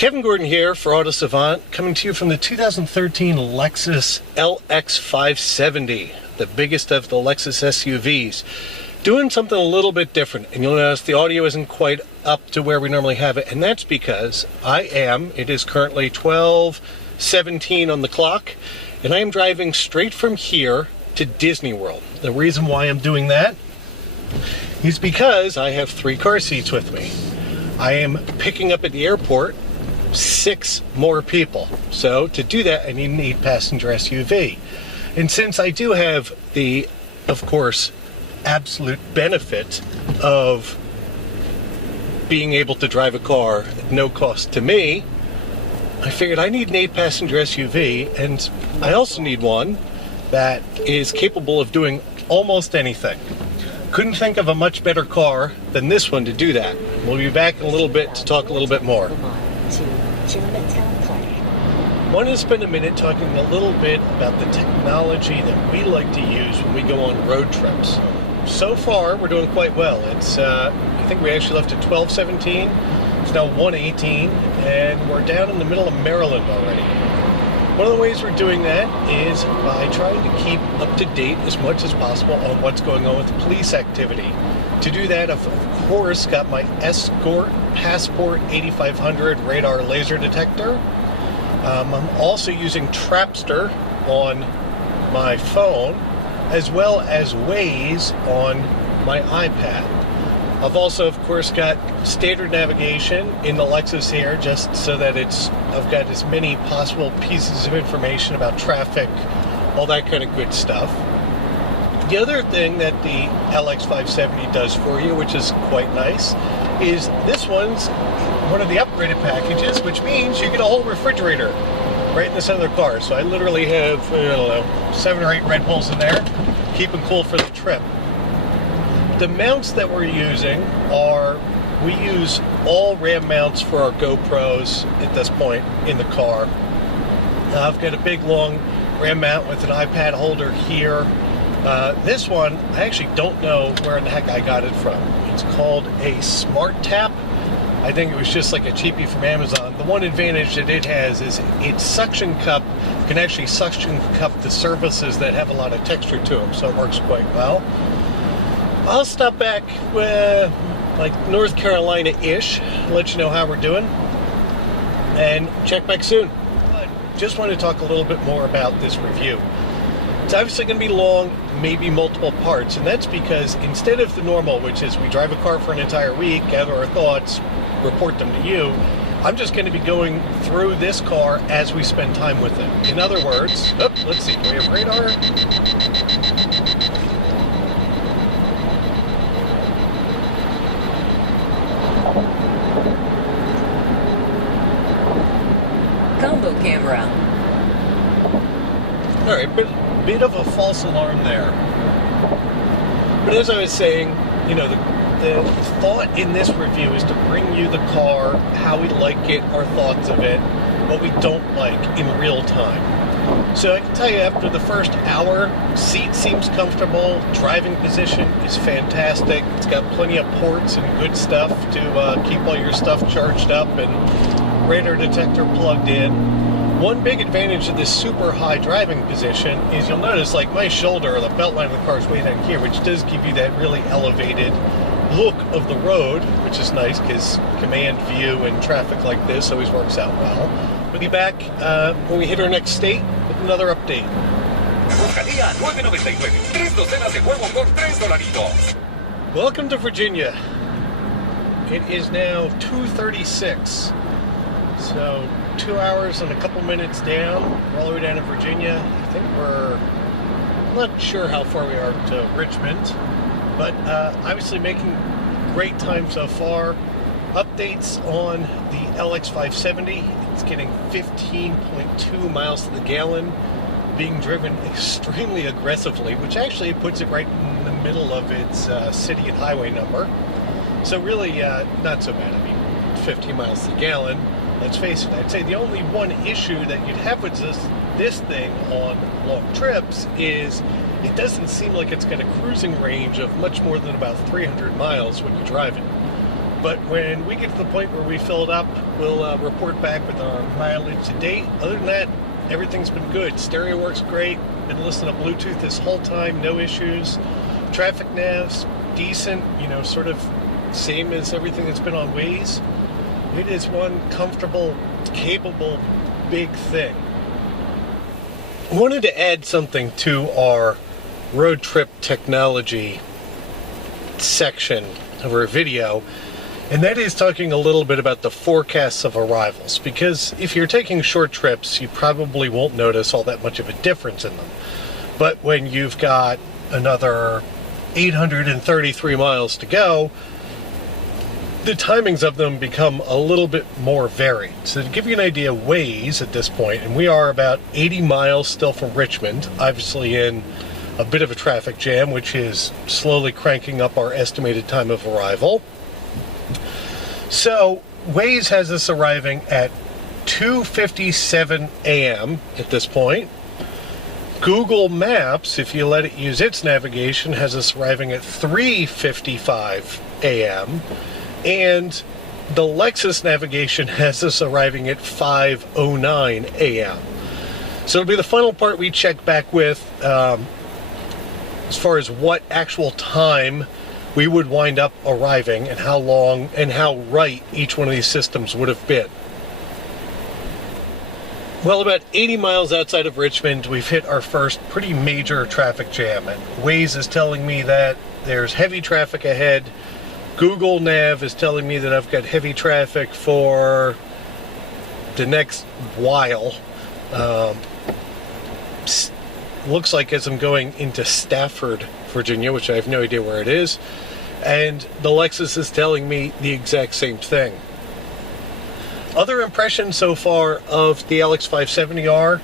Kevin Gordon here for Autosavant, coming to you from the 2013 Lexus LX 570, the biggest of the Lexus SUVs. Doing something a little bit different, and you'll notice the audio isn't quite up to where we normally have it, and that's because it is currently 12:17 on the clock, and I am driving straight from here to Disney World. The reason why I'm doing that is because I have 3 car seats with me. I am picking up at the airport 6 more people. So to do that, I need an 8-passenger SUV. And since I do have the, of course, absolute benefit of being able to drive a car at no cost to me, I figured I need an 8-passenger SUV, and I also need one that is capable of doing almost anything. Couldn't think of a much better car than this one to do that. We'll be back in a little bit to talk a little bit more. I want to spend a minute talking a little bit about the technology that we like to use when we go on road trips. So far, we're doing quite well. I think we actually left at 12:17. It's now 1:18, and we're down in the middle of Maryland already. One of the ways we're doing that is by trying to keep up to date as much as possible on what's going on with police activity. To do that, I've of course got my Escort Passport 8500 radar laser detector. I'm also using Trapster on my phone, as well as Waze on my iPad. I've also, of course, got standard navigation in the Lexus here, just so that I've got as many possible pieces of information about traffic, all that kind of good stuff. The other thing that the LX 570 does for you, which is quite nice, is this one's one of the upgraded packages, which means you get a whole refrigerator right in the center of the car. So I literally have, 7 or 8 Red Bulls in there, keep them cool for the trip. The mounts that we're using we use all RAM mounts for our GoPros at this point in the car. I've got a big long RAM mount with an iPad holder here. This one, I actually don't know where in the heck I got it from. It's called a Smart Tap. I think it was just like a cheapie from Amazon. The one advantage that it has is its suction cup can actually suction cup the surfaces that have a lot of texture to them, so it works quite well. I'll stop back with like North Carolina-ish, let you know how we're doing, and check back soon. But just want to talk a little bit more about this review. It's obviously going to be long, maybe multiple parts, and that's because instead of the normal, which is we drive a car for an entire week, gather our thoughts, report them to you, I'm just going to be going through this car as we spend time with it. In other words, let's see, do we have radar? Combo camera. All right, but a bit of a false alarm there. But as I was saying, the thought in this review is to bring you the car, how we like it, our thoughts of it, what we don't like in real time. So I can tell you, after the first hour, seat seems comfortable, driving position is fantastic, it's got plenty of ports and good stuff to keep all your stuff charged up, and radar detector plugged in. One big advantage of this super high driving position is you'll notice like my shoulder or the belt line of the car is way down here, which does give you that really elevated look of the road, which is nice because command view and traffic like this always works out well. We'll be back when we hit our next state with another update. Welcome to Virginia. It is now 2:36. So 2 hours and a couple minutes down. We're all the way down to Virginia. I think I'm not sure how far we are to Richmond, but obviously making great time so far. Updates on the LX 570. It's getting 15.2 miles to the gallon, being driven extremely aggressively, which actually puts it right in the middle of its city and highway number. So really not so bad. I mean, 15 miles to the gallon. Let's face it, I'd say the only one issue that you'd have with this thing on long trips is it doesn't seem like it's got a cruising range of much more than about 300 miles when you drive it. But when we get to the point where we fill it up, we'll report back with our mileage to date. Other than that, everything's been good. Stereo works great. Been listening to Bluetooth this whole time, no issues. Traffic nav's decent, sort of same as everything that's been on Waze. It is one comfortable, capable, big thing. I wanted to add something to our road trip technology section of our video, and that is talking a little bit about the forecasts of arrivals, because if you're taking short trips, you probably won't notice all that much of a difference in them. But when you've got another 833 miles to go, the timings of them become a little bit more varied. So to give you an idea, Waze at this point, and we are about 80 miles still from Richmond, obviously in a bit of a traffic jam, which is slowly cranking up our estimated time of arrival. So Waze has us arriving at 2:57 a.m. at this point. Google Maps, if you let it use its navigation, has us arriving at 3:55 a.m. And the Lexus navigation has us arriving at 5:09 a.m. So it'll be the final part we check back with as far as what actual time we would wind up arriving and how long and how right each one of these systems would have been. Well, about 80 miles outside of Richmond, we've hit our first pretty major traffic jam, and Waze is telling me that there's heavy traffic ahead. Google Nav is telling me that I've got heavy traffic for the next while. Looks like as I'm going into Stafford, Virginia, which I have no idea where it is, and the Lexus is telling me the exact same thing. Other impressions so far of the LX 570 are,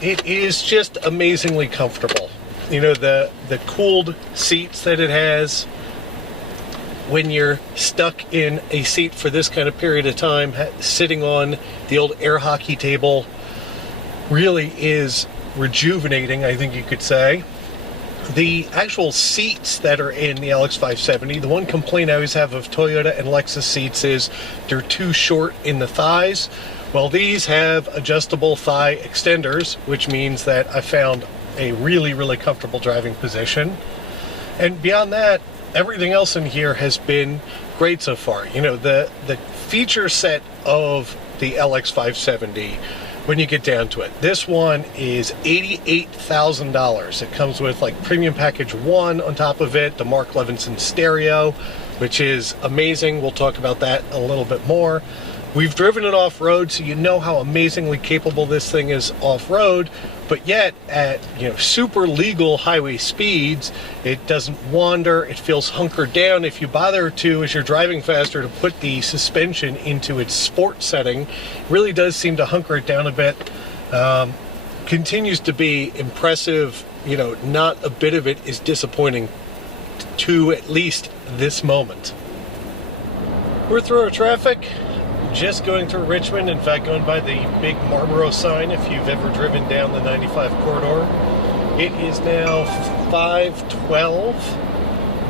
it is just amazingly comfortable. The cooled seats that it has, when you're stuck in a seat for this kind of period of time, sitting on the old air hockey table really is rejuvenating, I think you could say. The actual seats that are in the LX 570, the one complaint I always have of Toyota and Lexus seats is they're too short in the thighs. Well, these have adjustable thigh extenders, which means that I found a really, really comfortable driving position. And beyond that, everything else in here has been great so far. The feature set of the LX 570, when you get down to it, this one is $88,000. It comes with like premium package 1 on top of it, the Mark Levinson stereo, which is amazing. We'll talk about that a little bit more. We've driven it off-road, so you know how amazingly capable this thing is off-road, but yet at super legal highway speeds, it doesn't wander, it feels hunkered down. If you bother to, as you're driving faster, to put the suspension into its sport setting, it really does seem to hunker it down a bit. Continues to be impressive. Not a bit of it is disappointing to at least this moment. We're through our traffic. Just going through Richmond, in fact going by the big Marlboro sign if you've ever driven down the 95 corridor. It is now 5:12.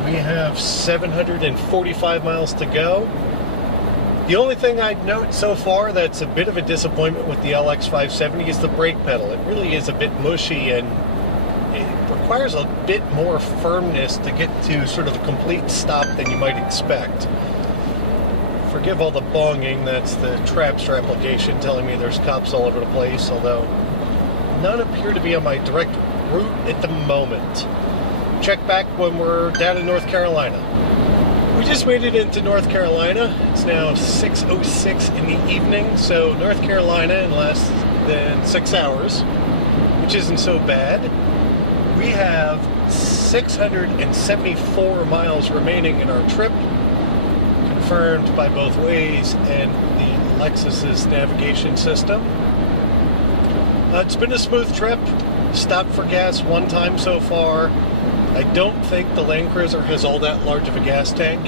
We have 745 miles to go. The only thing I'd note so far that's a bit of a disappointment with the LX 570 is the brake pedal. It really is a bit mushy and it requires a bit more firmness to get to sort of a complete stop than you might expect. Forgive all the bonging, that's the Trapster application telling me there's cops all over the place, although none appear to be on my direct route at the moment. Check back when we're down in North Carolina. We just made it into North Carolina. It's now 6:06 in the evening, so North Carolina in less than 6 hours, which isn't so bad. We have 674 miles remaining in our trip, confirmed by both Waze and the Lexus's navigation system. It's been a smooth trip. Stopped for gas one time so far. I don't think the Land Cruiser has all that large of a gas tank.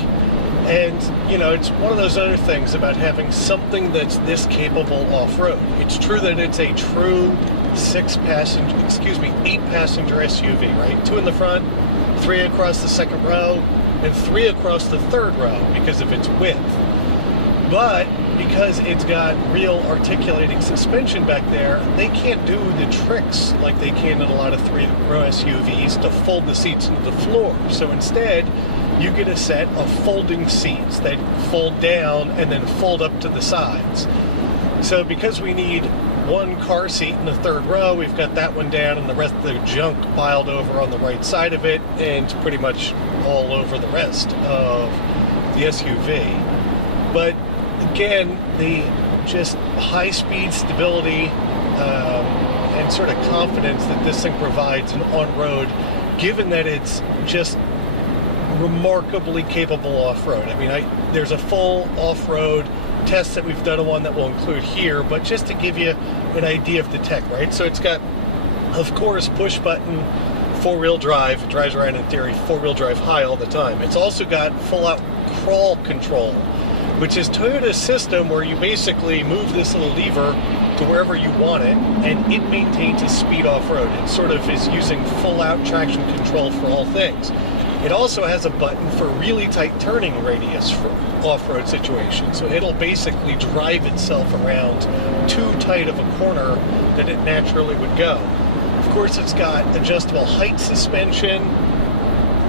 And, it's one of those other things about having something that's this capable off-road. It's true that it's a true 8-passenger SUV, right? 2 in the front, 3 across the second row. and 3 across the third row because of its width. But because it's got real articulating suspension back there, they can't do the tricks like they can in a lot of 3-row SUVs to fold the seats into the floor. So instead, you get a set of folding seats that fold down and then fold up to the sides. So because we need one car seat in the third row, we've got that one down and the rest of the junk piled over on the right side of it, and pretty much all over the rest of the SUV. But again, the just high-speed stability and sort of confidence that this thing provides in on-road, given that it's just remarkably capable off-road. I mean, there's a full off-road test that we've done, one that we'll include here, but just to give you an idea of the tech, right? So it's got, of course, push-button 4-wheel drive. It drives around, in theory, 4-wheel drive high all the time. It's also got full-out crawl control, which is Toyota's system where you basically move this little lever to wherever you want it, and it maintains a speed off-road. It sort of is using full-out traction control for all things. It also has a button for really tight turning radius for off-road situations. So it'll basically drive itself around too tight of a corner that it naturally would go. Of course, it's got adjustable height suspension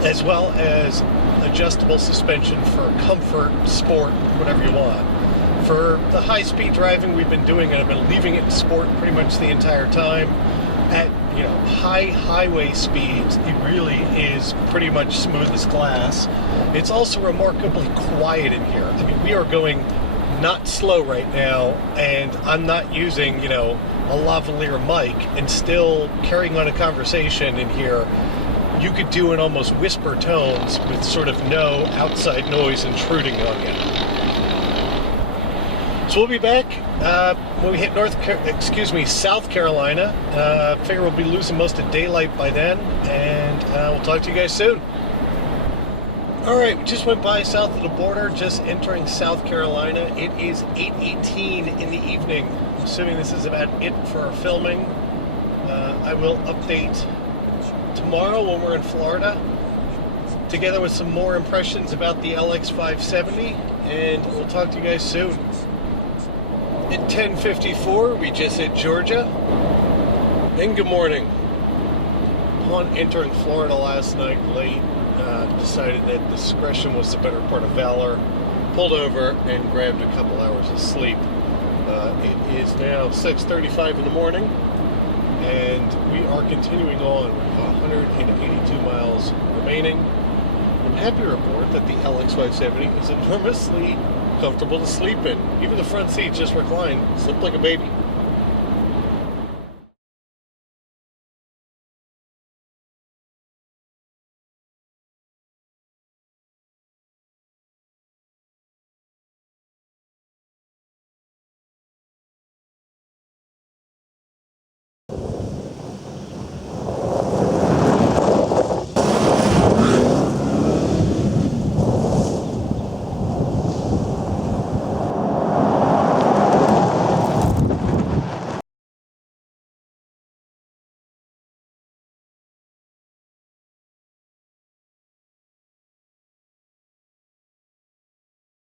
as well as adjustable suspension for comfort, sport, whatever you want. For the high-speed driving we've been doing, and I've been leaving it in sport pretty much the entire time. At high highway speeds, it really is pretty much smooth as glass. It's also remarkably quiet in here. I mean, we are going not slow right now, and I'm not using, a lavalier mic and still carrying on a conversation in here. You could do in almost whisper tones with sort of no outside noise intruding on you. So we'll be back when we hit South Carolina. Figure we'll be losing most of daylight by then, and we'll talk to you guys soon. All right, we just went by south of the border, just entering South Carolina. It is 8:18 in the evening. I'm assuming this is about it for our filming. I will update tomorrow when we're in Florida, together with some more impressions about the LX 570, and we'll talk to you guys soon. At 10:54, we just hit Georgia, and good morning. Upon entering Florida last night late, decided that discretion was the better part of valor, pulled over and grabbed a couple hours of sleep. It is now 6:35 in the morning, and we are continuing on with 182 miles remaining. I'm happy to report that the LX 570 is enormously comfortable to sleep in. Even the front seat just reclined, slept like a baby.